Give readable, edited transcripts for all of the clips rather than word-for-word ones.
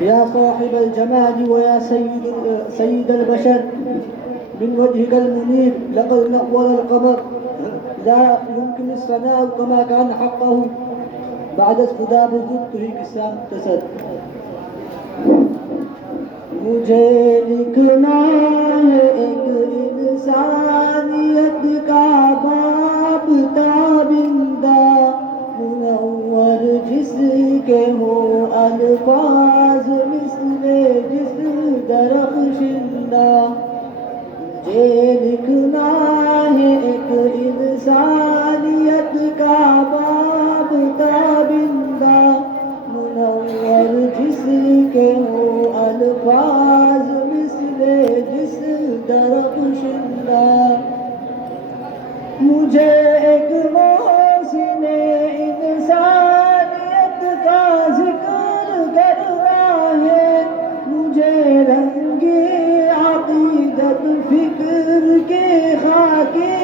يا صاحب الجمال ويا سيد البشر من وجهك المنير لقد نور القمر لا يمكن الثناء كما كان حقه بعد اسفداد وجودته كسام تسد. مجھے لکھنا ہے ایک انسانیت کا باب تابندہ منور جس کے ہو الفاظ مثل جس درخشندہ. مجھے لکھنا ہے ایک انسانیت کا باب تابندہ منور جس کے ہو الفاظ مثل جس درخشندہ. مجھے ایک محسن انسانیت کا ذکر کرنا ہے. مجھے رنگی عقیدت فکر کے خاکے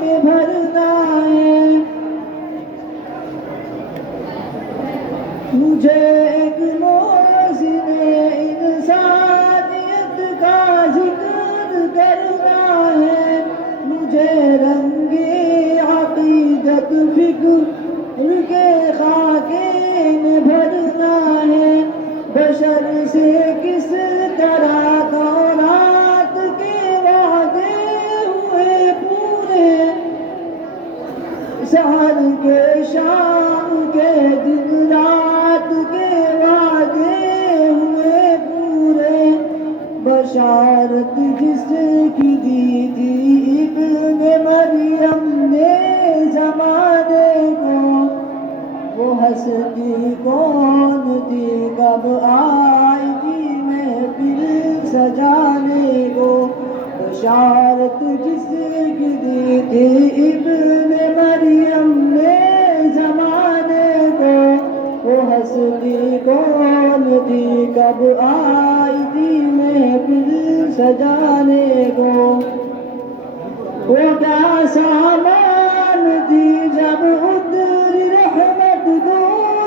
میں بھرنا ہے. مجھے ایک محسن انسانیت کا ذکر کرنا ہے. مجھے رنگی عقیدت فکر کے خاکے میں بھرنا ہے. بشر سے کس طرح تورات کے وعدے ہوئے پورے سحر کے شام کے دن رات کے وعدے ہوئے پورے. بشارت جس کی دی تھی ابن مریم نے زمانے کو وہ ہستی کون تھی کب آئی تھی محفل سجانے کو. بشارت جس کی دی تھی ابن مریم نے زمانے کو وہ ہستی کون تھی کب آئی تھی محفل سجانے کو. وہ کیا سامان تھی جب اتری رحمت کو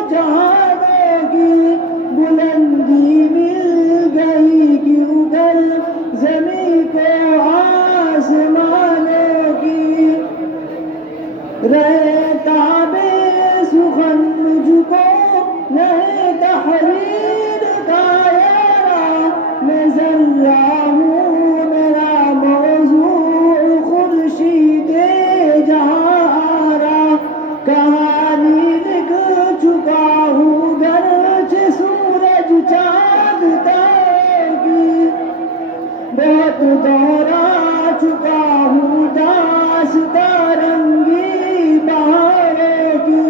جہانوں کی بلندی مل گئی کیوں کر زمین کو آسمانوں کی. رہے تابے سخن مجھ کو نئے تحریر کا یارا. میں ذرہ ہوں میرا موضوع خورشید جہاں آرا. کہانی لکھ چکا ہوں گرچہ سورج چاند تاروں کی. بہت دورا چکا ہوں داستاں رنگی بہاروں کی.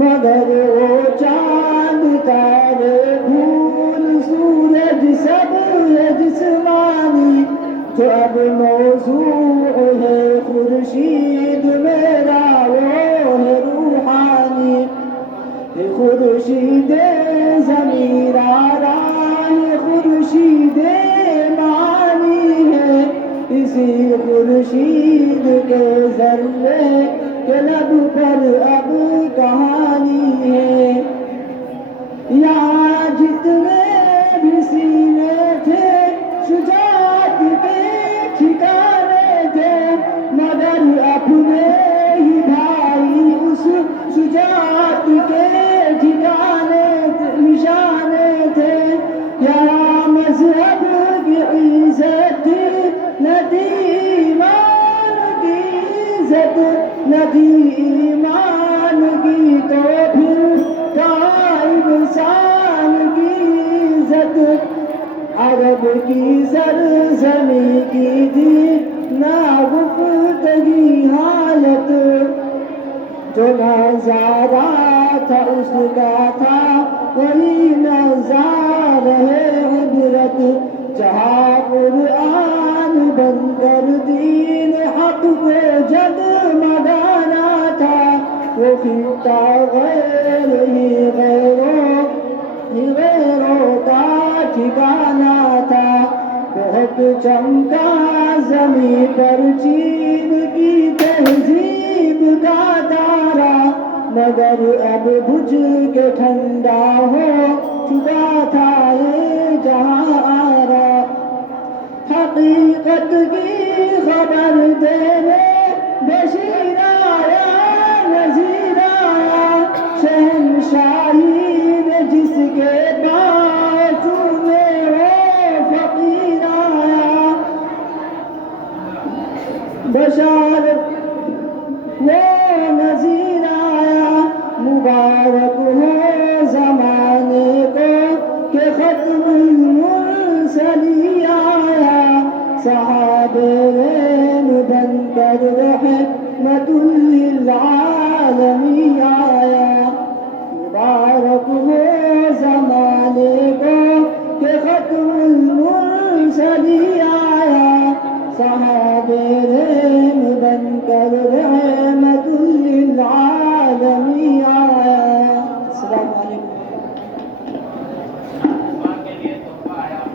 مگر وہ چاند تارے پھول سورج سب ہے جسمانی جو اب موضوع ہے خورشید میرا وہ ہے روحانی. خورشید ضمیر آرا ہے خورشید معانی ہے. اسی خورشید کے ذرے کے لب پر اب کہانی ہے. یہاں جتنے بھی سینے تھے شجاعت کے ٹھکانے تھے مگر اپنے ہی بھائی اس شجاعت کے ٹھکانے نشانے تھے. یہاں مذہب کی عزت تھی نہ تھی ایمان کی عزت نہ تھی ایمان کی تو پھر کہاں انسان کی عزت. عرب کی سرزمین کی تھی نہ گفتگی حالت جو نظارہ تھا اس کا تھا وہی نظارہ عبرت. جہاں قرآن بن کر دین حق کو جگمگانا تھا وہ خطہ غیر ہی غیروں کا ٹھکانا تھا. بہت چمکا زمین پر چین کی تہذیب کا تارا مگر اب بجھ کے ٹھنڈا ہو چکا ہوا تھا یہ جہاں آرا حقیقت کی خبر دینے بشیر آیا نذیر آیا شہنشاہی نے جس کے پاؤں چومے وہ فقیر آیا بشارت وہ نذیر آیا مبارک ہو زمانے کو کہ ختم المرسلی آیا صحابہ بن کر رحمت للعالمین آیا مبارک ہو زمانے کو کہ ختم المرسلی آیا صحابہ بن کر